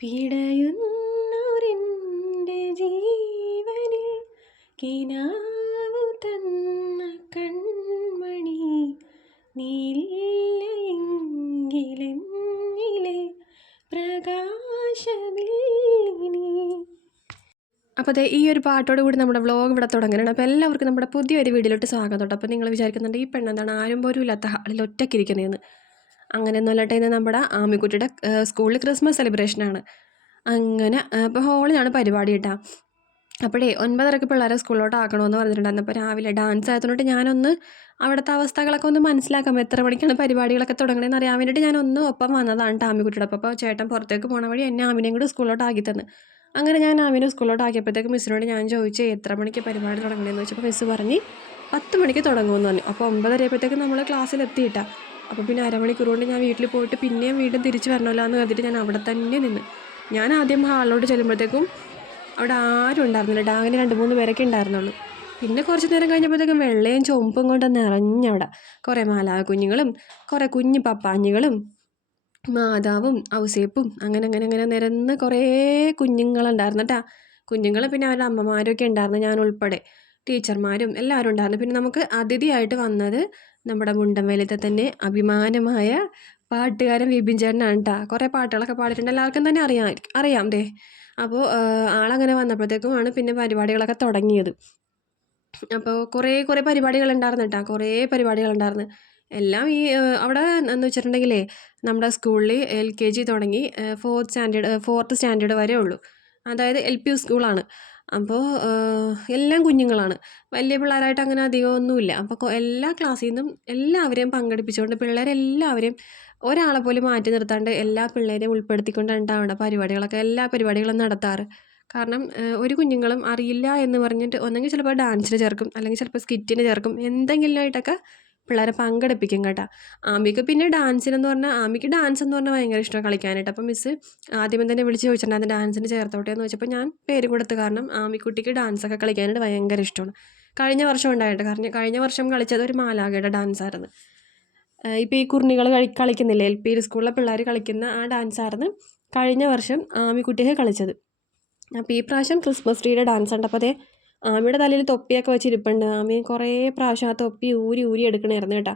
പിടയുന്നൊരെൻ്റെ ജീവനിൽ കിനാവു തന്ന കൺമണി നീയില്ലെങ്കിലെന്നിലെ പ്രകാശമേ നീ. അപ്പോൾ അതെ, ഈ ഒരു പാട്ടോട് കൂടി നമ്മുടെ വ്ളോഗ് ഇവിടെ തുടങ്ങുകയാണ്. അപ്പോൾ എല്ലാവർക്കും നമ്മുടെ പുതിയൊരു വീഡിയോയിലോട്ട് സ്വാഗതം. അപ്പോൾ നിങ്ങൾ വിചാരിക്കുന്നുണ്ട് ഈ പെണ്ണെന്താണ് ആരും പോലും ഇല്ലാത്ത ഹാളിൽ ഒറ്റയ്ക്കിരിക്കുന്നതെന്ന്. അങ്ങനെയൊന്നുമല്ലട്ടെ, ഇന്ന് നമ്മുടെ ആമിക്കുട്ടിയുടെ സ്കൂളിൽ ക്രിസ്മസ് സെലിബ്രേഷനാണ്. അങ്ങനെ അപ്പോൾ ഹോളിലാണ് പരിപാടി കേട്ടോ. അപ്പോഴേ 9:30 പിള്ളേരെ സ്കൂളിലോട്ട് ആക്കണമെന്ന് പറഞ്ഞിട്ടുണ്ടായിരുന്നു. അപ്പോൾ രാവിലെ ഡാൻസ് ആയതുകൊണ്ട് ഞാനൊന്ന് അവിടുത്തെ അവസ്ഥകളൊക്കെ ഒന്ന് മനസ്സിലാക്കാം, എത്ര മണിക്കാണ് പരിപാടികളൊക്കെ തുടങ്ങണമെന്ന് അറിയാൻ വേണ്ടിയിട്ട് ഞാനൊന്ന് ഒപ്പം വന്നതാണ് ആമിക്കുട്ടിയുടെ. അപ്പോൾ ചേട്ടൻ പുറത്തേക്ക് പോണ വഴി എന്നെ ആമിനെയും കൂടി സ്കൂളിലോട്ട് ആക്കി തന്നു. അങ്ങനെ ഞാൻ ആമിനെ സ്കൂളിലോട്ട് ആക്കിയപ്പോഴത്തേക്ക് മിസ്സിനോട് ഞാൻ ചോദിച്ചു എത്ര മണിക്ക് പരിപാടി തുടങ്ങണമെന്ന് ചോദിച്ചപ്പോൾ മിസ്സ് പറഞ്ഞ് 10 മണിക്ക് തുടങ്ങുമെന്ന് പറഞ്ഞു. അപ്പോൾ 9:30 ആയപ്പോഴത്തേക്ക് നമ്മൾ ക്ലാസ്സിലെത്തിയിട്ടാണ്. അപ്പോൾ പിന്നെ അരമണിക്കൂർ കൊണ്ട് ഞാൻ വീട്ടിൽ പോയിട്ട് പിന്നെയും വീണ്ടും തിരിച്ച് വരണമല്ലോ എന്ന് കരുതിയിട്ട് ഞാൻ അവിടെ തന്നെ നിന്ന്. ഞാൻ ആദ്യം ഹാളിലോട്ട് ചെല്ലുമ്പോഴത്തേക്കും അവിടെ ആരും ഉണ്ടായിരുന്നില്ല. അങ്ങനെ 2-3 പേരൊക്കെ ഉണ്ടായിരുന്നുള്ളൂ. പിന്നെ കുറച്ച് നേരം കഴിഞ്ഞപ്പോഴത്തേക്കും വെള്ളയും ചുവപ്പും കൊണ്ട് നിറഞ്ഞവിടെ കുറേ മാലാകുഞ്ഞുങ്ങളും കുറേ കുഞ്ഞു പപ്പാഞ്ഞികളും മാതാവും ഔസേപ്പും അങ്ങനെ അങ്ങനെ അങ്ങനെ നിരന്ന് കുറേ കുഞ്ഞുങ്ങളുണ്ടായിരുന്നു കേട്ടോ. കുഞ്ഞുങ്ങൾ പിന്നെ അവരുടെ അമ്മമാരൊക്കെ ഉണ്ടായിരുന്നു, ഞാൻ ഉൾപ്പെടെ ടീച്ചർമാരും എല്ലാവരും ഉണ്ടായിരുന്നു. പിന്നെ നമുക്ക് അതിഥിയായിട്ട് വന്നത് നമ്മുടെ മുണ്ടൻവേലത്തെ തന്നെ അഭിമാനമായ പാട്ടുകാരൻ വിപിൻ ചേട്ടനാണ് കേട്ടോ. കുറേ പാട്ടുകളൊക്കെ പാടിയിട്ടുണ്ട്, എല്ലാവർക്കും തന്നെ അറിയാം ദേ. അപ്പോൾ ആളങ്ങനെ വന്നപ്പോഴത്തേക്കുമാണ് പിന്നെ പരിപാടികളൊക്കെ തുടങ്ങിയത്. അപ്പോൾ കുറേ പരിപാടികളുണ്ടായിരുന്നു കേട്ടോ, കുറേ പരിപാടികളുണ്ടായിരുന്നു. എല്ലാം ഈ അവിടെ എന്ന് വെച്ചിട്ടുണ്ടെങ്കിലേ നമ്മുടെ സ്കൂളിൽ LKG തുടങ്ങി 4th സ്റ്റാൻഡേർഡ് വരെ ഉള്ളൂ. അതായത് LP സ്കൂളാണ്. അപ്പോൾ എല്ലാം കുഞ്ഞുങ്ങളാണ്, വലിയ പിള്ളേരായിട്ട് അങ്ങനെ അധികമൊന്നുമില്ല. അപ്പോൾ എല്ലാ ക്ലാസ്സിൽ നിന്നും എല്ലാവരെയും പങ്കെടുപ്പിച്ചുകൊണ്ട് പിള്ളേരെല്ലാവരെയും ഒരാളെ പോലും മാറ്റി നിർത്താണ്ട് എല്ലാ പിള്ളേരെയും ഉൾപ്പെടുത്തിക്കൊണ്ടാണ് അവിടെ എല്ലാ പരിപാടികളും നടത്താറ്. കാരണം ഒരു കുഞ്ഞുങ്ങളും അറിയില്ല എന്ന് പറഞ്ഞിട്ട് ഒന്നെങ്കിൽ ചിലപ്പോൾ ഡാൻസിന് ചേർക്കും, അല്ലെങ്കിൽ ചിലപ്പോൾ സ്കിറ്റിന് ചേർക്കും, എന്തെങ്കിലും ആയിട്ടൊക്കെ പിള്ളേരെ പങ്കെടുപ്പിക്കും കേട്ടോ. ആമിക്ക് പിന്നെ ഡാൻസ് എന്ന് പറഞ്ഞാൽ ഭയങ്കര ഇഷ്ടമാണ് കളിക്കാനായിട്ട്. അപ്പോൾ മിസ്സ് ആദ്യമേ തന്നെ വിളിച്ച് ചോദിച്ചിട്ടുണ്ടായിരുന്നു ഡാൻസിന് ചേർത്തോട്ടെ എന്ന് ചോദിച്ചപ്പോൾ ഞാൻ പേര് കൊടുത്തു. കാരണം ആമിക്കുട്ടിക്ക് ഡാൻസൊക്കെ കളിക്കാനായിട്ട് ഭയങ്കര ഇഷ്ടമാണ്. കഴിഞ്ഞ വർഷം ഉണ്ടായിട്ട്, കാരണം കഴിഞ്ഞ വർഷം കളിച്ചത് ഒരു മാലാഖയുടെ ഡാൻസായിരുന്നു. ഇപ്പോൾ ഈ കുർണികൾ കളിക്കുന്നില്ലേ, LP സ്കൂളിലെ പിള്ളേർ കളിക്കുന്ന ആ ഡാൻസായിരുന്നു കഴിഞ്ഞ വർഷം ആമിക്കുട്ടിയെ കളിച്ചത്. അപ്പോൾ ഈ പ്രാവശ്യം ക്രിസ്മസ് ട്രീയുടെ ഡാൻസ് ഉണ്ട്. അപ്പോൾ അതേ ആമിയുടെ തലയിൽ തൊപ്പിയൊക്കെ വെച്ചിരിപ്പുണ്ട്. ആമി കുറേ പ്രാവശ്യം ആ തൊപ്പി ഊരി എടുക്കണമായിരുന്നു കേട്ടോ.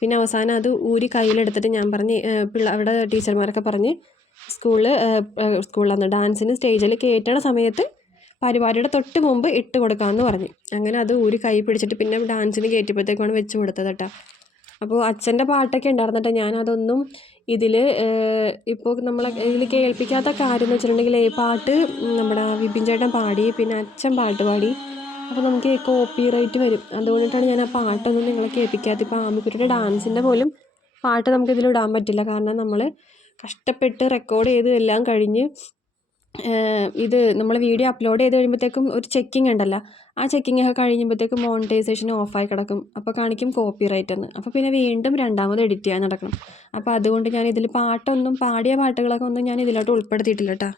പിന്നെ അവസാനം അത് ഊരി കയ്യിലെടുത്തിട്ട് ഞാൻ പറഞ്ഞ് അവിടെ ടീച്ചർമാരൊക്കെ പറഞ്ഞ് സ്കൂളിൽ ഡാൻസിന് സ്റ്റേജിൽ കയറ്റണ സമയത്ത് പരിപാടിയുടെ തൊട്ട് മുമ്പ് ഇട്ട് കൊടുക്കാമെന്ന് പറഞ്ഞു. അങ്ങനെ അത് ഊരി കൈ പിടിച്ചിട്ട് പിന്നെ ഡാൻസിന് കയറ്റിയപ്പോഴത്തേക്കാണ് വെച്ച് കൊടുത്തത് കേട്ടോ. അപ്പോൾ അച്ഛൻ്റെ പാട്ടൊക്കെ ഉണ്ടായിരുന്നു കേട്ടോ. ഞാനതൊന്നും ഇതിൽ ഇപ്പോൾ ഇതിൽ കേൾപ്പിക്കാത്ത കാര്യം എന്ന് വെച്ചിട്ടുണ്ടെങ്കിൽ പാട്ട് നമ്മുടെ വിപിൻ ചേട്ടൻ പാടി, പിന്നെ അച്ഛൻ പാട്ട് പാടി. അപ്പോൾ നമുക്ക് കോപ്പിറൈറ്റ് വരും, അതുകൊണ്ടിട്ടാണ് ഞാൻ ആ പാട്ടൊന്നും നിങ്ങളെ കേൾപ്പിക്കാത്തത്. ഇപ്പോൾ ആമിക്കുട്ടിയുടെ ഡാൻസിൻ്റെ പോലും പാട്ട് നമുക്കിതിൽ ഇടാൻ പറ്റില്ല, കാരണം നമ്മൾ കഷ്ടപ്പെട്ട് റെക്കോർഡ് ചെയ്ത് എല്ലാം കഴിഞ്ഞ് ഇത് നമ്മൾ വീഡിയോ അപ്ലോഡ് ചെയ്ത് കഴിയുമ്പോഴത്തേക്കും ഒരു ചെക്കിങ് ഉണ്ടല്ലോ, ആ ചെക്കിങ് ഒക്കെ കഴിയുമ്പോഴത്തേക്കും മോണിറ്റൈസേഷൻ ഓഫായി കിടക്കും. അപ്പോൾ കാണിക്കും കോപ്പിറൈറ്റ് എന്ന്. അപ്പോൾ പിന്നെ വീണ്ടും രണ്ടാമത് എഡിറ്റ് ചെയ്യാൻ നടക്കണം. അപ്പോൾ അതുകൊണ്ട് ഞാൻ ഇതിൽ പാടിയ പാട്ടുകളൊക്കെ ഒന്നും ഞാൻ ഇതിലോട്ട് ഉൾപ്പെടുത്തിയിട്ടില്ല കേട്ടോ.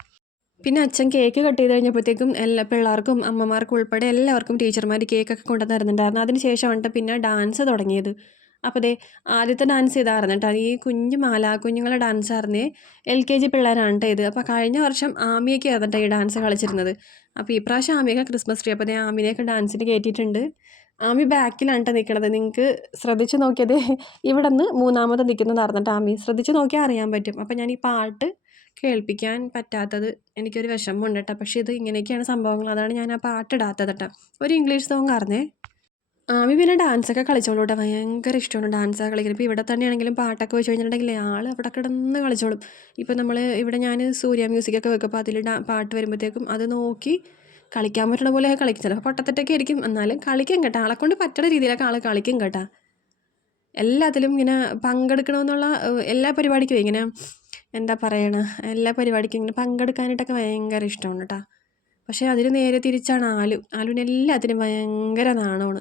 പിന്നെ അച്ഛൻ കേക്ക് കട്ട് ചെയ്ത് കഴിഞ്ഞപ്പോഴത്തേക്കും എല്ലാ പിള്ളേർക്കും അമ്മമാർക്കും ഉൾപ്പെടെ എല്ലാവർക്കും ടീച്ചർമാർ കേക്കൊക്കെ കൊണ്ടുവന്ന് തരുന്നുണ്ടായിരുന്നു. അതിന് ശേഷമാണ് പിന്നെ ഡാൻസ് തുടങ്ങിയത്. അപ്പോൾ ദേ ആദ്യത്തെ ഡാൻസ് ഇതായിരുന്നു കേട്ടോ, ഈ കുഞ്ഞു മാലാകുഞ്ഞുങ്ങളെ ഡാൻസായിരുന്നേ. LKG പിള്ളേരാണ് കേട്ടോ ഇത്. അപ്പോൾ കഴിഞ്ഞ വർഷം ആമിയൊക്കെ ആയിരുന്നു ഈ ഡാൻസ് കളിച്ചിരുന്നത്. അപ്പോൾ ഈ പ്രാവശ്യം ആമിയൊക്കെ ക്രിസ്മസ് ട്രീ. അപ്പോൾ ദേ ആമിനെയൊക്കെ ഡാൻസിന് കയറ്റിയിട്ടുണ്ട്. ആമി ബാക്കിലാണ് കേട്ടോ നിൽക്കണത്. നിങ്ങൾക്ക് ശ്രദ്ധിച്ച് നോക്കിയത് ഇവിടെ നിന്ന് 3ാമത് നിൽക്കുന്നതായിരുന്നു കേട്ടോ ആമി. ശ്രദ്ധിച്ച് നോക്കിയാൽ അറിയാൻ പറ്റും. അപ്പോൾ ഞാൻ ഈ പാട്ട് കേൾപ്പിക്കാൻ പറ്റാത്തത് എനിക്കൊരു വിഷമമുണ്ട് കേട്ടോ. പക്ഷേ ഇത് ഇങ്ങനെയൊക്കെയാണ് സംഭവങ്ങൾ, അതാണ് ഞാൻ ആ പാട്ടിടാത്തത് കേട്ടോ. ഒരു ഇംഗ്ലീഷ് സോങ് ആയിരുന്നേ. ആമി പിന്നെ ഡാൻസൊക്കെ കളിച്ചോളൂ കേട്ടോ, ഭയങ്കര ഇഷ്ടമാണ് ഡാൻസൊക്കെ കളിക്കുന്നത്. ഇപ്പോൾ ഇവിടെ തന്നെയാണെങ്കിലും പാട്ടൊക്കെ വെച്ച് കഴിഞ്ഞിട്ടുണ്ടെങ്കിൽ ആൾ അവിടെ കിടന്ന് കളിച്ചോളും. ഇപ്പോൾ ഇവിടെ ഞാൻ സൂര്യ മ്യൂസിക്കൊക്കെ വെക്കും. അപ്പോൾ അതിൽ പാട്ട് വരുമ്പോഴത്തേക്കും അത് നോക്കി കളിക്കാൻ പറ്റണ പോലെ കളിക്കും. ചിലപ്പോൾ പൊട്ടത്തെറ്റൊക്കെ ആയിരിക്കും, എന്നാലും കളിക്കും കേട്ടോ. ആളെക്കൊണ്ട് പറ്റുന്ന രീതിയിലൊക്കെ ആൾ കളിക്കും കേട്ടോ. എല്ലാത്തിലും ഇങ്ങനെ പങ്കെടുക്കണമെന്നുള്ള എല്ലാ പരിപാടിക്കും ഇങ്ങനെ എന്താ പറയണ, എല്ലാ പരിപാടിക്കും ഇങ്ങനെ പങ്കെടുക്കാനായിട്ടൊക്കെ ഭയങ്കര ഇഷ്ടമാണ് കേട്ടോ. പക്ഷേ അതിന് നേരെ തിരിച്ചാണ് ആലുവിന് എല്ലാത്തിനും ഭയങ്കര നാണമാണ്.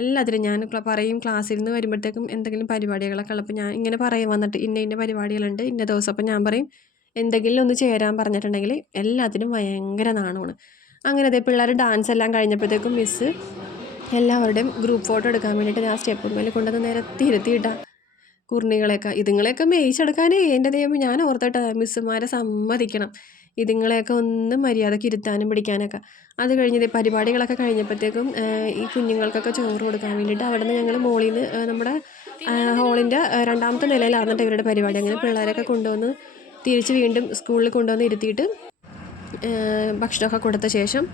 എല്ലാത്തിനും ഞാൻ പറയും, ക്ലാസ്സിൽ നിന്ന് വരുമ്പോഴത്തേക്കും എന്തെങ്കിലും പരിപാടികളൊക്കെ ഉള്ളപ്പോൾ ഞാൻ ഇങ്ങനെ പറയും വന്നിട്ട് ഇന്ന പരിപാടികളുണ്ട് ഇന്ന ദിവസം. അപ്പോൾ ഞാൻ പറയും എന്തെങ്കിലും ഒന്ന് ചേരാൻ പറഞ്ഞിട്ടുണ്ടെങ്കിൽ എല്ലാത്തിനും ഭയങ്കര നാണമാണ്. അങ്ങനെ അതേ പിള്ളേർ ഡാൻസ് എല്ലാം കഴിഞ്ഞപ്പോഴത്തേക്കും മിസ്സ് എല്ലാവരുടെയും ഗ്രൂപ്പ് ഫോട്ടോ എടുക്കാൻ വേണ്ടിയിട്ട് ഞാൻ സ്റ്റെപ്പ് മേലെ കൊണ്ടുവന്ന് നിരത്തിയിട്ടാണ് ഉരുണികളെയൊക്കെ ഇതുങ്ങളെയൊക്കെ മേയിച്ചെടുക്കാനേ എൻ്റെ ദൈവം ഞാൻ ഓർത്തിട്ട് മിസ്സുമാരെ സമ്മതിക്കണം ഇതുങ്ങളെയൊക്കെ ഒന്ന് മര്യാദയ്ക്ക് ഇരുത്താനും പിടിക്കാനൊക്കെ. അത് കഴിഞ്ഞത് പരിപാടികളൊക്കെ കഴിഞ്ഞപ്പോഴത്തേക്കും ഈ കുഞ്ഞുങ്ങൾക്കൊക്കെ ചോറ് കൊടുക്കാൻ വേണ്ടിയിട്ട് അവിടെ നിന്ന് ഞങ്ങൾ മോളിൽ നിന്ന് നമ്മുടെ ഹോളിൻ്റെ രണ്ടാമത്തെ നിലയിലാണെന്നിട്ട് ഇവരുടെ പരിപാടി. അങ്ങനെ പിള്ളേരൊക്കെ കൊണ്ടുവന്ന് തിരിച്ച് വീണ്ടും സ്കൂളിൽ കൊണ്ടുവന്ന് ഇരുത്തിയിട്ട് ഭക്ഷണമൊക്കെ കൊടുത്ത ശേഷം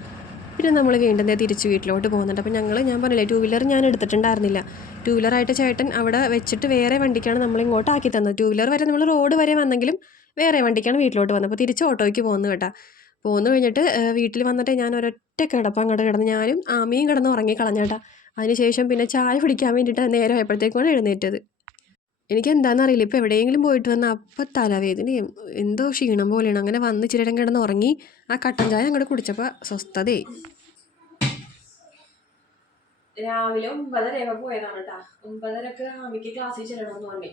പിന്നെ നമ്മൾ വീണ്ടും തിരിച്ച് വീട്ടിലോട്ട് പോകുന്നുണ്ട്. അപ്പോൾ ഞാൻ പറഞ്ഞില്ലേ 2 വീലർ ഞാൻ എടുത്തിട്ടുണ്ടായിരുന്നില്ല. 2 വീലറായിട്ട് ചേട്ടൻ അവിടെ വെച്ചിട്ട് വേറെ വണ്ടിക്കാണ് നമ്മളിങ്ങോട്ട് ആക്കി തന്നത്. 2 വീലർ വരെ നമ്മൾ റോഡ് വരെ വന്നെങ്കിലും വേറെ വണ്ടിക്കാണ് വീട്ടിലോട്ട് വന്നത്. അപ്പോൾ തിരിച്ച് ഓട്ടോയ്ക്ക് പോകുന്നു കേട്ടോ. പോന്നു കഴിഞ്ഞിട്ട് വീട്ടിൽ വന്നിട്ട് ഞാൻ ഒരൊറ്റ കിടപ്പ് അങ്ങോട്ട് കിടന്ന് ഞാനും ആമിയും കിടന്ന് ഉറങ്ങി കളഞ്ഞേട്ടാ. അതിനുശേഷം പിന്നെ ചായ പിടിക്കാൻ വേണ്ടിയിട്ട് നേരം ആയപ്പോഴത്തേക്കാണ് എഴുന്നേറ്റത്. എനിക്ക് എന്താണെന്നറിയില്ല, ഇപ്പോൾ എവിടെയെങ്കിലും പോയിട്ട് വന്ന അപ്പം തലവേദനയും എന്തോ ക്ഷീണം പോലെയാണ്. അങ്ങനെ വന്ന് ഇച്ചിരി നേരം കിടന്ന് ഉറങ്ങി ആ കട്ടൻ ചായ അങ്ങോട്ട് കുടിച്ചപ്പോൾ സ്വസ്ഥതയായി. രാവിലെ 9:30 പോയതാണ് കേട്ടോ. 9:30 ആമിക്ക് ക്ലാസ്സിൽ ചെല്ലണമെന്ന് പറഞ്ഞു.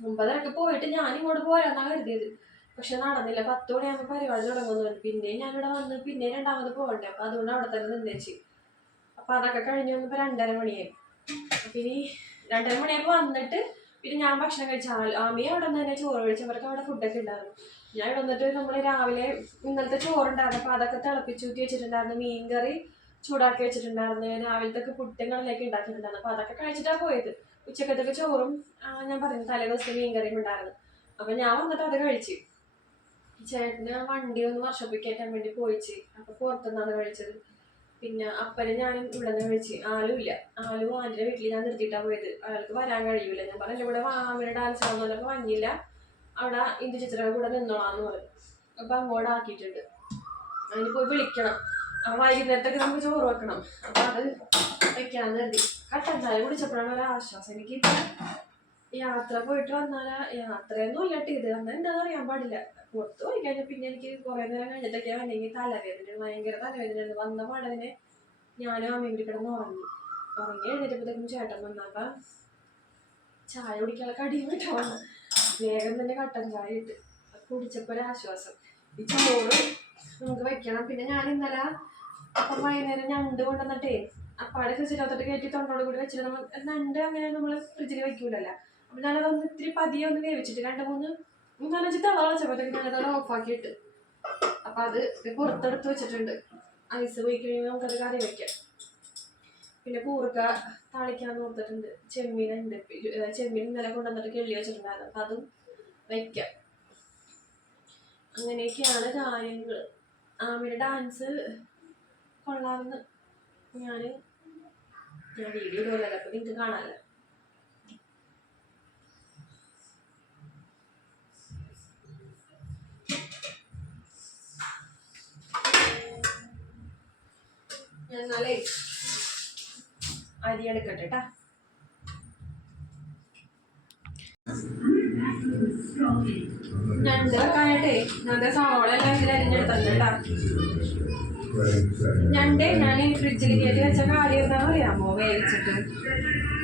9:30 പോയിട്ട് ഞാനിങ്ങോട്ട് പോരാന്നാണ് കരുതിയത്. പക്ഷെ നടന്നില്ല. 10 മണിയാകുമ്പോൾ പരിപാടി തുടങ്ങുന്നു. പിന്നെ ഞാനിവിടെ വന്ന് പിന്നെ രണ്ടാമത് പോകണ്ടേ. അപ്പം അതുകൊണ്ട് അവിടെ തന്നെ നിന്നേച്ച്. അപ്പം അതൊക്കെ കഴിഞ്ഞ് വന്നപ്പോൾ 2:30 മണിയായി. അപ്പം ഇനി 2:30 മണിയാകുമ്പോൾ വന്നിട്ട് പിന്നെ ഞാൻ ഭക്ഷണം കഴിച്ചാൽ ആമിയെ അവിടെ നിന്ന് തന്നെ ചോറ് കഴിച്ചവർക്ക് അവിടെ ഫുഡൊക്കെ ഉണ്ടായിരുന്നു. ഞാൻ ഇവിടെ വന്നിട്ട് നമ്മൾ രാവിലെ ഇന്നലത്തെ ചോറുണ്ടായിരുന്നു. അപ്പോൾ അതൊക്കെ തിളപ്പിച്ചൂറ്റി വെച്ചിട്ടുണ്ടായിരുന്നു. മീൻ കറി ചൂടാക്കി വെച്ചിട്ടുണ്ടായിരുന്നു. രാവിലത്തേക്ക് പുട്ടും കടലയൊക്കെ ഉണ്ടാക്കിയിട്ടുണ്ടായിരുന്നു. അപ്പോൾ അതൊക്കെ കഴിച്ചിട്ടാണ് പോയത്. ഉച്ചക്കത്തൊക്കെ ചോറും ഞാൻ പറഞ്ഞു തലേ ദിവസത്തെ മീൻ കറിയും ഉണ്ടായിരുന്നു. അപ്പം ഞാൻ വന്നിട്ട് അത് കഴിച്ച്. ചേട്ടന് വണ്ടി ഒന്ന് വർഷോപ്പിൽ കയറ്റാൻ വേണ്ടി പോയിച്ച്. അപ്പോൾ പുറത്തുനിന്നാണ് കഴിച്ചത്. പിന്നെ അപ്പനെ ഞാനും ഇവിടെ നിന്ന് കഴിച്ച്. ആലും ഇല്ല. ആലും ആൻ്റെ വീട്ടിൽ ഞാൻ നിർത്തിയിട്ടാണ് പോയത്. അയാൾക്ക് വരാൻ കഴിയൂല. ഞാൻ പറഞ്ഞു ഇവിടെ വാമിയുടെ ഡാൻസ് ആണെന്നുള്ളപ്പോൾ വന്നില്ല. അവിടെ ഇന്ദു ചിത്രയുടെ കൂടെ നിന്നോളാന്ന് പറഞ്ഞു. അപ്പം അങ്ങോട്ട് ആക്കിയിട്ടുണ്ട്. അതിന് പോയി വിളിക്കണം. അപ്പം വൈകുന്നേരത്തൊക്കെ നമുക്ക് ചോറ് വെക്കണം. അപ്പം അത് വെക്കാന്ന് കരുതി. കട്ടൻ ചായ കുടിച്ചപ്പോഴാണ് ഒരാശ്വാസം. എനിക്കിപ്പോൾ യാത്ര പോയിട്ട് വന്നാലാ യാത്രയൊന്നും ഇല്ലട്ട് ഇത് അന്ന് എന്താണെന്ന് അറിയാൻ പാടില്ല. പുറത്ത് പോയി കഴിഞ്ഞാൽ പിന്നെ എനിക്ക് കുറേ നേരം കഴിഞ്ഞിട്ടൊക്കെ വന്നെങ്കിൽ തലവേദന ഭയങ്കര തലവേദനയുണ്ട്. വന്ന പാടതിനെ ഞാനും അമ്മയും കൂടി കിടന്ന് ഉറങ്ങി എഴുന്നേറ്റപ്പോഴത്തേക്കും ചേട്ടൻ വന്നപ്പം ചായ കുടിക്കാനുള്ള കടിയും വിട്ടു വന്നു. വേഗം തന്നെ കട്ടൻ ചായ ഇട്ട് കുടിച്ചപ്പോൾ ഒരാശ്വാസം. ഈ ചോറ് നമുക്ക് വെക്കണം. പിന്നെ ഞാൻ ഇന്നലെ അപ്പം വൈകുന്നേരം ഞണ്ട് കൊണ്ടുവന്നിട്ടേ അപ്പാടെ ഫ്രിഡ്ജിനകത്തോട്ട് കയറ്റി തൊണ്ടോട് കൂടി വെച്ചിട്ട് നമ്മൾ ഞണ്ട് അങ്ങനെ നമ്മൾ ഫ്രിഡ്ജിൽ വെക്കൂലല്ലോ. അപ്പം ഞാനതൊന്ന് ഇത്തിരി പതിയെ ഒന്ന് വേവിച്ചിട്ട് 2-3-4 തള വെച്ചപ്പോഴത്തേക്ക് ഞാനതവിടെ ഓഫാക്കിയിട്ട് അപ്പം അത് പുറത്തെടുത്ത് വെച്ചിട്ടുണ്ട്. ഐസ് പോയി കഴിയുമ്പോൾ നമുക്കത് കറി വയ്ക്കാം. പിന്നെ കൂർക്ക താളിക്കാൻ ഓർത്തിട്ടുണ്ട്. ചെമ്മീനുണ്ട്. ചെമ്മീൻ ഇന്നലെ കൊണ്ടുവന്നിട്ട് കിള്ളി വെച്ചിട്ടുണ്ടായിരുന്നു. അപ്പം അതും വയ്ക്കാം. അങ്ങനെയൊക്കെയാണ് കാര്യങ്ങൾ. ആമിയുടെ ഡാൻസ് കൊള്ളാമെന്ന് ഞാൻ വീഡിയോ ഇടുമല്ലോ. അപ്പം നിങ്ങൾക്ക് കാണാമല്ലോ. എന്നാലേ അരി എടുക്കട്ടെ കേട്ടാ. ഞണ്ട് വെക്കാനായിട്ടേ ഞങ്ങളുടെ സവോള എല്ലാം ഇതിൽ അരിഞ്ഞെടുത്തത് കേട്ടാ. ഞണ്ട് ഞാൻ ഫ്രിഡ്ജിൽ കയറ്റി വെച്ച കാര്യം എന്താണെന്ന് അറിയാമോ? വേവിച്ചിട്ട്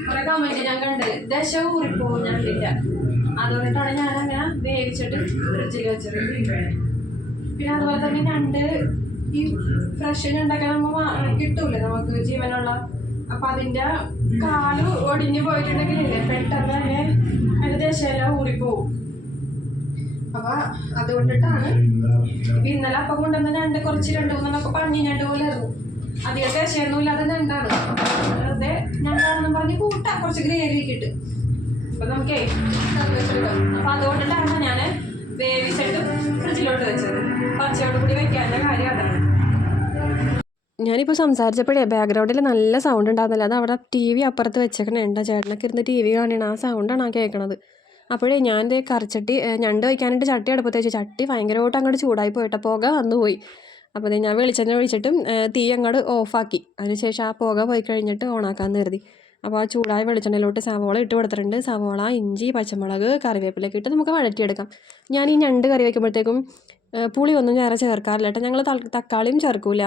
കുറെ കമന്റ് ഞാൻ കണ്ട് ദശ ഊറിപ്പോവും ഞണ്ടില്ല. അതുകൊണ്ടിട്ടാണ് ഞാൻ അങ്ങനെ വേവിച്ചിട്ട് ഫ്രിഡ്ജിൽ വെച്ചത്. പിന്നെ അതുപോലെ തന്നെ ഞണ്ട് ഈ ഫ്രഷ് ഞണ്ടൊക്കെ നമ്മൾ കിട്ടൂലേ നമുക്ക് ജീവനുള്ള. അപ്പം അതിൻ്റെ കാല് ഒടിഞ്ഞു പോയിട്ടുണ്ടെങ്കിലേ പെട്ടെന്ന് തന്നെ അതിൻ്റെ ദശയെല്ലാം ഊറിപ്പോവും. അപ്പം അതുകൊണ്ടിട്ടാണ് ഇപ്പം ഇന്നലെ അപ്പം കൊണ്ടുവന്ന ഞണ്ട് കുറച്ച് 2-3 പഞ്ഞി ഞണ്ട് പോലെ ആയിരുന്നു. അധികം ദശയൊന്നും ഇല്ലാതെ ഞണ്ടാണ്. അതെ ഞണ്ടാണെന്നും പറഞ്ഞ് കൂട്ടാം കുറച്ച് ഗ്രേവി കിട്ടും. അപ്പം നമുക്കേ അപ്പം അതുകൊണ്ടിട്ടാണ് ഞാൻ വേവിച്ചിട്ട് ഫ്രിഡ്ജിലോട്ട് വെച്ചത്. പച്ചയോട് കൂടി വെക്കാനുള്ള കാര്യം അതാണ്. ഞാനിപ്പോൾ സംസാരിച്ചപ്പോഴേ ബാക്ക്ഗ്രൗണ്ടിൽ നല്ല സൗണ്ട് ഉണ്ടാകുന്നില്ല. അത് അവിടെ TV അപ്പുറത്ത് വെച്ചേക്കണേ. എന്താ ചേട്ടനൊക്കെ ഇരുന്ന് TV കാണണം. ആ സൗണ്ടാണ് ആ കേൾക്കണത്. അപ്പോഴേ ഞാൻ കറിച്ചട്ടി ഞണ്ട് വയ്ക്കാനായിട്ട് ചട്ടി അടുപ്പത്ത് വെച്ച് ചട്ടി ഭയങ്കരമായിട്ട് അങ്ങോട്ട് ചൂടായി പോയിട്ട് പുക വന്നു പോയി. അപ്പോൾ ഞാൻ വെളിച്ചെണ്ണ ഒഴിച്ചിട്ടും തീ അങ്ങോട്ട് ഓഫാക്കി. അതിനുശേഷം ആ പുക പോയി കഴിഞ്ഞിട്ട് ഓണാക്കാമെന്ന് കരുതി. അപ്പോൾ ആ ചൂടായ വെളിച്ചെണ്ണയിലോട്ട് സവോള ഇട്ട് കൊടുത്തിട്ടുണ്ട്. സവോള, ഇഞ്ചി, പച്ചമുളക്, കറിവേപ്പിലൊക്കെ ഇട്ട് നമുക്ക് വഴറ്റിയെടുക്കാം. ഞാൻ ഈ ഞണ്ട് കറി വയ്ക്കുമ്പോഴത്തേക്കും പുളിയൊന്നും ചേർക്കാറില്ല കേട്ടോ. ഞങ്ങൾ തക്കാളിയും ചേർക്കൂല,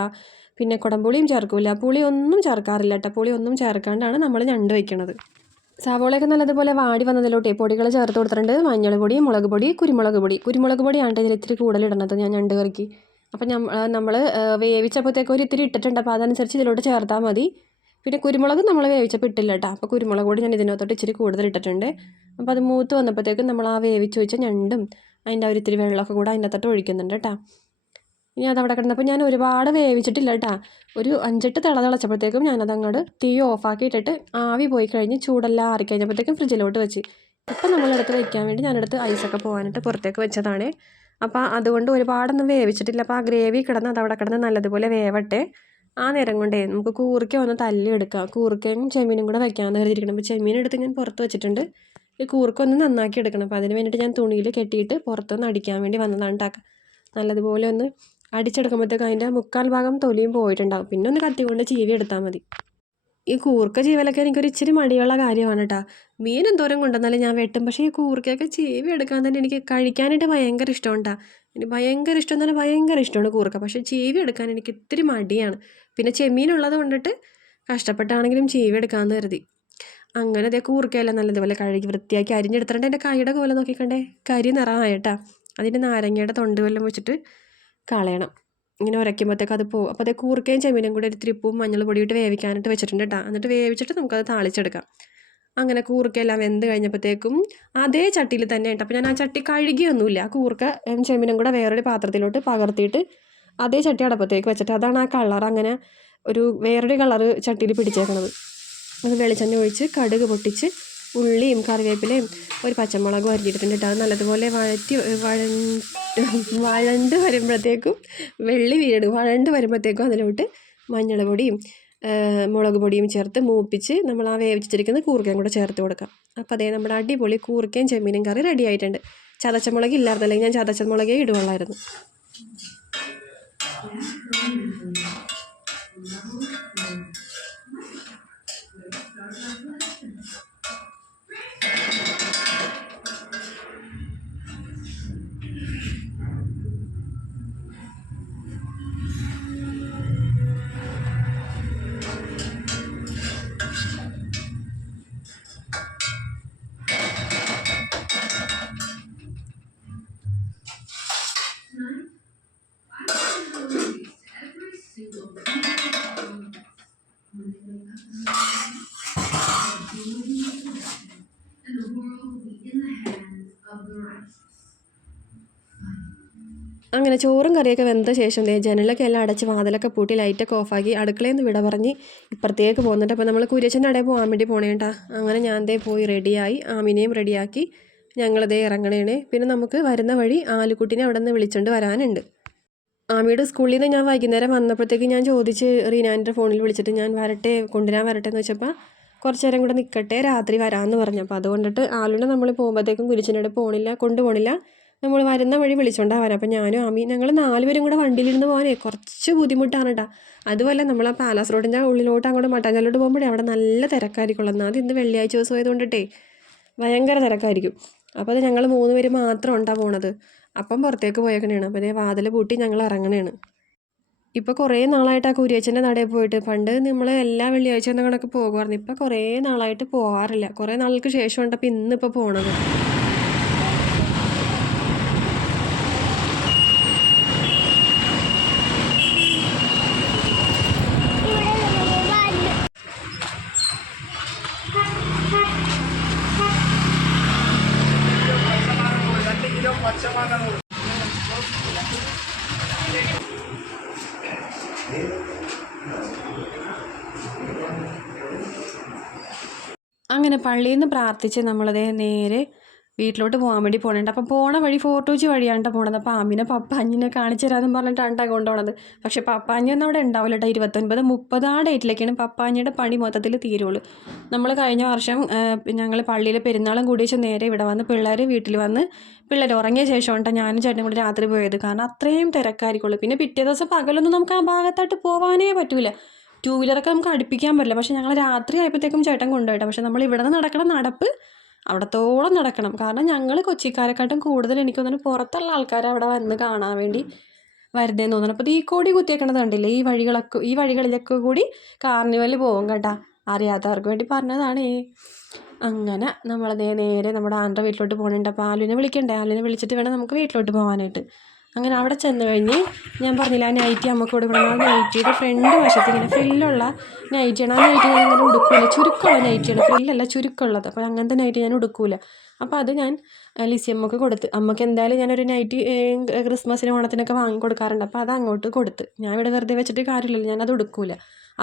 പിന്നെ കുടംപുളിയും ചേർക്കൂല, പുളി ഒന്നും ചേർക്കാറില്ല കേട്ടോ. പുളി ഒന്നും ചേർക്കാണ്ടാണ് നമ്മൾ ഞണ്ട് വയ്ക്കണത്. സവോളയൊക്കെ നല്ലതുപോലെ വാടി വന്നതിലോട്ടേ പൊടികൾ ചേർത്ത് കൊടുത്തിട്ടുണ്ട്. മഞ്ഞൾ പൊടി, മുളക് പൊടി, കുരുമുളക് പൊടിയാണ് ഇതിൽ ഇത്തിരി കൂടുതലിടുന്നത് ഞാൻ ഞണ്ട് കറിക്ക്. അപ്പം നമ്മൾ വേവിച്ചപ്പോഴത്തേക്ക് ഒരു ഇത്തിരി ഇട്ടിട്ടുണ്ട്. അപ്പോൾ അതനുസരിച്ച് ഇതിലോട്ട് ചേർത്താൽ മതി. പിന്നെ കുരുമുളക് നമ്മൾ വേവിച്ചപ്പോൾ ഇട്ടില്ല കേട്ടോ. അപ്പോൾ കുരുമുളക് കൂടി ഞാൻ ഇതിനകത്തോട്ട് ഇച്ചിരി കൂടുതൽ ഇട്ടിട്ടുണ്ട്. അപ്പോൾ അത് മൂത്ത് വന്നപ്പോഴത്തേക്കും നമ്മൾ ആ വേവിച്ച് വെച്ച ഞണ്ടും അതിൻ്റെ ഒരു ഇത്തിരി വെള്ളമൊക്കെ കൂടെ അതിൻ്റെ അകത്തോട്ട് ഒഴിക്കുന്നുണ്ട് കേട്ടോ. ഇനി അതവിടെ കിടന്നപ്പോൾ ഞാൻ ഒരുപാട് വേവിച്ചിട്ടില്ല കേട്ടോ. ഒരു 5-8 തിളച്ചപ്പോഴത്തേക്കും ഞാനത് അങ്ങോട്ട് തീ ഓഫാക്കി ഇട്ടിട്ട് ആവി പോയി കഴിഞ്ഞ് ചൂടെല്ലാം ആറിക്കഴിഞ്ഞപ്പോഴത്തേക്കും ഫ്രിഡ്ജിലോട്ട് വെച്ച്. ഇപ്പം നമ്മളെടുത്ത് വയ്ക്കാൻ വേണ്ടി ഞാനെടുത്ത് ഐസൊക്കെ പോകാനായിട്ട് പുറത്തേക്ക് വെച്ചതാണ്. അപ്പോൾ അതുകൊണ്ട് ഒരുപാടൊന്നും വേവിച്ചിട്ടില്ല. അപ്പോൾ ആ ഗ്രേവി കിടന്ന് അതവിടെ കിടന്ന് നല്ലതുപോലെ വേവട്ടെ. ആ നേരം കൊണ്ടേ നമുക്ക് കൂർക്ക ഒന്ന് തല്ലി എടുക്കാം. കൂർക്കയും ചെമ്മീനും കൂടെ വെക്കാമെന്ന് കരുതിയിരിക്കണം. അപ്പോൾ ചെമ്മീൻ എടുത്ത് ഞാൻ പുറത്ത് വെച്ചിട്ടുണ്ട്. ഈ കൂർക്ക ഒന്ന് നന്നാക്കി എടുക്കണം. അപ്പോൾ അതിന് വേണ്ടിയിട്ട് ഞാൻ തുണിയിൽ കെട്ടിയിട്ട് പുറത്തൊന്ന് അടിക്കാൻ വേണ്ടി വന്നതാണ് ഉണ്ടാക്കുക. നല്ലതുപോലെ ഒന്ന് അടിച്ചെടുക്കുമ്പോഴത്തേക്കും അതിൻ്റെ 1/4 ഭാഗം തൊലിയും പോയിട്ടുണ്ടാകും. പിന്നെ ഒന്ന് കത്തി കൊണ്ട് ചീവി എടുത്താൽ മതി. ഈ കൂർക്ക ചീവലൊക്കെ എനിക്കൊരു ഇച്ചിരി മടിയുള്ള കാര്യമാണ് കേട്ടോ. മീൻ എന്തോരം കൊണ്ടുവന്നാലും ഞാൻ വെട്ടും. പക്ഷേ ഈ കൂർക്കയൊക്കെ ചീവി എടുക്കാൻ തന്നെ എനിക്ക് കഴിക്കാനായിട്ട് ഭയങ്കര ഇഷ്ടമുണ്ടാ. എനിക്ക് ഭയങ്കര ഇഷ്ടം എന്ന് പറഞ്ഞാൽ ഭയങ്കര ഇഷ്ടമാണ് കൂർക്ക. പക്ഷേ ചീവി എടുക്കാൻ എനിക്ക് ഇത്തിരി മടിയാണ്. പിന്നെ ചെമ്മീനുള്ളത് കൊണ്ടിട്ട് കഷ്ടപ്പെട്ടാണെങ്കിലും ചീവി എടുക്കാമെന്ന് കരുതി. അങ്ങനെ അതേ കൂർക്കയെല്ലാം നല്ലതുപോലെ കഴുകി വൃത്തിയാക്കി അരിഞ്ഞെടുത്തിട്ടുണ്ട്. എൻ്റെ കൈയുടെ കോല നോക്കിക്കണ്ടേ, കരി നിറമായിട്ടാ. അതിൻ്റെ നാരങ്ങയുടെ തൊണ്ട് വല്ലതും വെച്ചിട്ട് കളയണം. ഇങ്ങനെ ഉരയ്ക്കുമ്പോഴത്തേക്ക് അത് പോകും. അപ്പോൾ അതേ കൂർക്കയും ചെമ്മീനും കൂടെ ഒരു ഉപ്പും മഞ്ഞൾ പൊടിയിട്ട് വേവിക്കാനായിട്ട് വെച്ചിട്ടുണ്ട് കേട്ടോ. എന്നിട്ട് വേവിച്ചിട്ട് നമുക്കത് താളിച്ചെടുക്കാം. അങ്ങനെ കൂർക്കയെല്ലാം വെന്ത് കഴിഞ്ഞപ്പോഴത്തേക്കും അതേ ചട്ടിയിൽ തന്നെ ഉണ്ട്. അപ്പോൾ ഞാൻ ആ ചട്ടി കഴുകിയൊന്നുമില്ല. ആ കൂർക്ക ചെമ്മീനും കൂടെ വേറൊരു പാത്രത്തിലോട്ട് പകർത്തിയിട്ട് അതേ ചട്ടി അടപ്പത്തേക്ക് വെച്ചിട്ട് അതാണ് ആ കളർ അങ്ങനെ ഒരു വേറൊരു കളറ് ചട്ടിയിൽ പിടിച്ചേക്കണത്. അത് വെളിച്ചെണ്ണ ഒഴിച്ച് കടുക് പൊട്ടിച്ച് ഉള്ളിയും കറിവേപ്പിലയും ഒരു പച്ചമുളകും അരിഞ്ഞിട്ടുണ്ട്. അത് നല്ലതുപോലെ വഴണ്ട് വരുമ്പോഴത്തേക്കും വഴണ്ട് വരുമ്പോഴത്തേക്കും അതിലോട്ട് മഞ്ഞൾ പൊടിയും മുളക് പൊടിയും ചേർത്ത് മൂപ്പിച്ച് നമ്മൾ ആ വേവിച്ചിരിക്കുന്ന കൂർക്കയും കൂടെ ചേർത്ത് കൊടുക്കാം. അപ്പോൾ അതേ നമ്മുടെ അടിപൊളി കൂർക്കയും ചെമ്മീനും കറി റെഡി ആയിട്ടുണ്ട്. ചതച്ചമുളക് ഇല്ലായിരുന്നല്ലെങ്കിൽ ഞാൻ ചതച്ചമുളകേ ഇടുകയുള്ളായിരുന്നു. അങ്ങനെ ചോറും കറിയൊക്കെ വെന്ത ശേഷം ജനലൊക്കെ എല്ലാം അടച്ച് വാതിലൊക്കെ പൂട്ടി ലൈറ്റൊക്കെ ഓഫാക്കി അടുക്കളയിൽ നിന്ന് വിട പറഞ്ഞ് ഇപ്പുറത്തേക്ക് പോകുന്നുണ്ട്. അപ്പോൾ നമ്മൾ കുര്യച്ചൻ്റെ അവിടെ പോകാൻ വേണ്ടി പോണേട്ടാ. അങ്ങനെ ഞാൻ പോയി റെഡിയായി ആമിനെയും റെഡിയാക്കി ഞങ്ങളതേ ഇറങ്ങണേണേ. പിന്നെ നമുക്ക് വരുന്ന വഴി ആലുക്കുട്ടിനെ അവിടെ നിന്ന് വിളിച്ചുകൊണ്ട് വരാനുണ്ട്. ആമിയുടെ സ്കൂളിൽ നിന്ന് ഞാൻ വൈകുന്നേരം വന്നപ്പോഴത്തേക്ക് ഞാൻ ചോദിച്ച് റീനാൻ്റെ ഫോണിൽ വിളിച്ചിട്ട് ഞാൻ കൊണ്ടുവരാൻ വരട്ടെ എന്ന് വെച്ചപ്പോൾ കുറച്ച് നേരം കൂടെ നിൽക്കട്ടെ, രാത്രി വരാമെന്ന് പറഞ്ഞു. അപ്പോൾ അതുകൊണ്ടിട്ട് ആലുവിനെ നമ്മൾ പോകുമ്പോഴത്തേക്കും കുരിച്ചനോട് കൊണ്ടുപോകണില്ല, നമ്മൾ വരുന്ന വഴി വിളിച്ചുകൊണ്ടാണ് വരാം. അപ്പോൾ ഞാനും ആമി ഞങ്ങൾ 4 പേരും കൂടെ വണ്ടിയിലിരുന്ന് പോകാനേ കുറച്ച് ബുദ്ധിമുട്ടാണ് കേട്ടോ. അതുപോലെ നമ്മൾ ആ പാലാസ് റോഡിൻ്റെ ഉള്ളിലോട്ട് അങ്ങോട്ട് മട്ടാഞ്ചാലോട്ട് പോകുമ്പോഴേ അവിടെ നല്ല തിരക്കായിരിക്കുള്ളൂ. എന്നാൽ ഇന്ന് വെള്ളിയാഴ്ച ദിവസം ആയതുകൊണ്ടിട്ടേ ഭയങ്കര തിരക്കായിരിക്കും. അപ്പോൾ അത് ഞങ്ങൾ 3 പേര് മാത്രം ഉണ്ടാ പോണത്. അപ്പം പുറത്തേക്ക് പോയേക്കണേണ്. അപ്പോൾ അതേ വാതിൽ പൂട്ടി ഞങ്ങൾ ഇറങ്ങണേണ്. ഇപ്പോൾ കുറേ നാളായിട്ട് ആ കുരിയച്ചൻ്റെ നടയിൽ പോയിട്ട്, പണ്ട് നമ്മൾ എല്ലാ വെള്ളിയാഴ്ച എന്ന കണക്ക് പോകുമായിരുന്നു. ഇപ്പോൾ കുറേ നാളായിട്ട് പോകാറില്ല. കുറേ നാൾക്ക് ശേഷം ഉണ്ട് അപ്പോൾ ഇന്നിപ്പോൾ പോണത്. അങ്ങനെ പള്ളിയിൽ നിന്ന് പ്രാർത്ഥിച്ച് നമ്മളതേ നേരെ വീട്ടിലോട്ട് പോകാൻ വേണ്ടി പോകണുണ്ട്. അപ്പം പോണ വഴി ഫോർട്ട് കൊച്ചി വഴിയാണ് പോണത്. അപ്പോൾ ആമിനെ പപ്പാഞ്ഞിനെ കാണിച്ചു തരാമെന്ന് പറഞ്ഞിട്ടാണ് കൊണ്ടുപോകണത്. പക്ഷേ പപ്പാഞ്ഞൊന്നും അവിടെ ഉണ്ടാവില്ല കേട്ടോ. 29, 30 ആ ഡേറ്റിലേക്കാണ് പപ്പാഞ്ഞിയുടെ പണി മൊത്തത്തിൽ തീരുള്ളൂ. നമ്മൾ കഴിഞ്ഞ വർഷം ഞങ്ങൾ പള്ളിയിൽ പെരുന്നാളും കൂടി വെച്ച് നേരെ ഇവിടെ വന്ന് വീട്ടിൽ വന്ന് പിള്ളേർ ഉറങ്ങിയ ശേഷം കേട്ടോ ഞാനും ചേട്ടനും കൂടി രാത്രി പോയത്. കാരണം അത്രയും തിരക്കായിരിക്കുള്ളൂ. പിന്നെ പിറ്റേ ദിവസം പകലൊന്നും നമുക്ക് ആ ഭാഗത്തായിട്ട് പോകാനേ പറ്റൂല. 2 വീലറൊക്കെ നമുക്ക് അടുപ്പിക്കാൻ പറ്റില്ല. പക്ഷേ ഞങ്ങൾ രാത്രി ആയപ്പോഴത്തേക്കും ചേട്ടൻ കൊണ്ടുപോയിട്ടോ. പക്ഷേ നമ്മൾ ഇവിടെ നിന്ന് നടക്കണം നടപ്പ് അവിടത്തോളം നടക്കണം. കാരണം ഞങ്ങൾ കൊച്ചിക്കാരെക്കാട്ടും കൂടുതൽ എനിക്ക് തോന്നുന്നു പുറത്തുള്ള ആൾക്കാരെ അവിടെ വന്ന് കാണാൻ വേണ്ടി വരുന്നതെന്ന് തോന്നുന്നു. അപ്പോൾ ഈ കോടി കുത്തിയേക്കണത് കണ്ടില്ലേ, ഈ വഴികളിലൊക്കെ കൂടി കാർണിവൽ പോകും കേട്ടോ. അറിയാത്തവർക്ക് വേണ്ടി പറഞ്ഞതാണ്. അങ്ങനെ നമ്മളതേ നേരെ നമ്മുടെ ആൻ്റെ വീട്ടിലോട്ട് പോകുന്നുണ്ട്. അപ്പോൾ ആലുവിനെ വിളിക്കണ്ടേ, ആലുവിനെ വിളിച്ചിട്ട് വേണം നമുക്ക് വീട്ടിലോട്ട് പോകാനായിട്ട്. അങ്ങനെ അവിടെ ചെന്ന് കഴിഞ്ഞ് ഞാൻ പറഞ്ഞില്ല ആ നൈറ്റി അമ്മക്ക് കൊടുക്കണം. ആ നൈറ്റിയുടെ ഫ്രണ്ട് വശത്ത് ഇങ്ങനെ ഫ്രില്ലുള്ള നൈറ്റിയാണ്. ആ നൈറ്റി ഞാൻ ഇങ്ങനെ ഉടുക്കൂല, ചുരുക്കമുള്ള നൈറ്റിയാണ്, ഫ്രില്ലല്ല ചുരുക്കമുള്ളത്. അപ്പോൾ അങ്ങനത്തെ നൈറ്റി ഞാൻ ഉടുക്കൂല. അപ്പോൾ അത് ഞാൻ ലിസി അമ്മക്ക് കൊടുത്ത്. അമ്മക്ക് എന്തായാലും ഞാനൊരു നൈറ്റി ക്രിസ്മസിന് ഓണത്തിനൊക്കെ വാങ്ങി കൊടുക്കാറുണ്ട്. അപ്പോൾ അത് അങ്ങോട്ട് കൊടുത്ത്. ഞാൻ ഇവിടെ വെറുതെ വെച്ചിട്ട് കാര്യമില്ലല്ലോ, ഞാനത് ഉടുക്കൂല.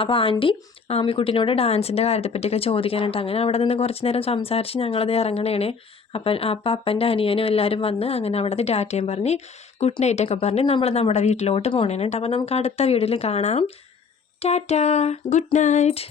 അപ്പോൾ ആൻറ്റി ആമിക്കുട്ടീനോട് ഡാൻസിൻ്റെ കാര്യത്തെപ്പറ്റിയൊക്കെ ചോദിക്കാനായിട്ട് അങ്ങനെ അവിടെ നിന്ന് കുറച്ച് നേരം സംസാരിച്ച് ഞങ്ങളത് ഇറങ്ങണേണ്. അപ്പം അപ്പൻ്റെ അനിയനും എല്ലാവരും വന്ന് അങ്ങനെ അവിടെ നിന്ന് ടാറ്റയും പറഞ്ഞ് ഗുഡ് നൈറ്റൊക്കെ പറഞ്ഞ് നമ്മൾ നമ്മുടെ വീട്ടിലോട്ട് പോകണേണ്. അപ്പോൾ നമുക്ക് അടുത്ത വീഡിയോയിൽ കാണാം. Tata, good night.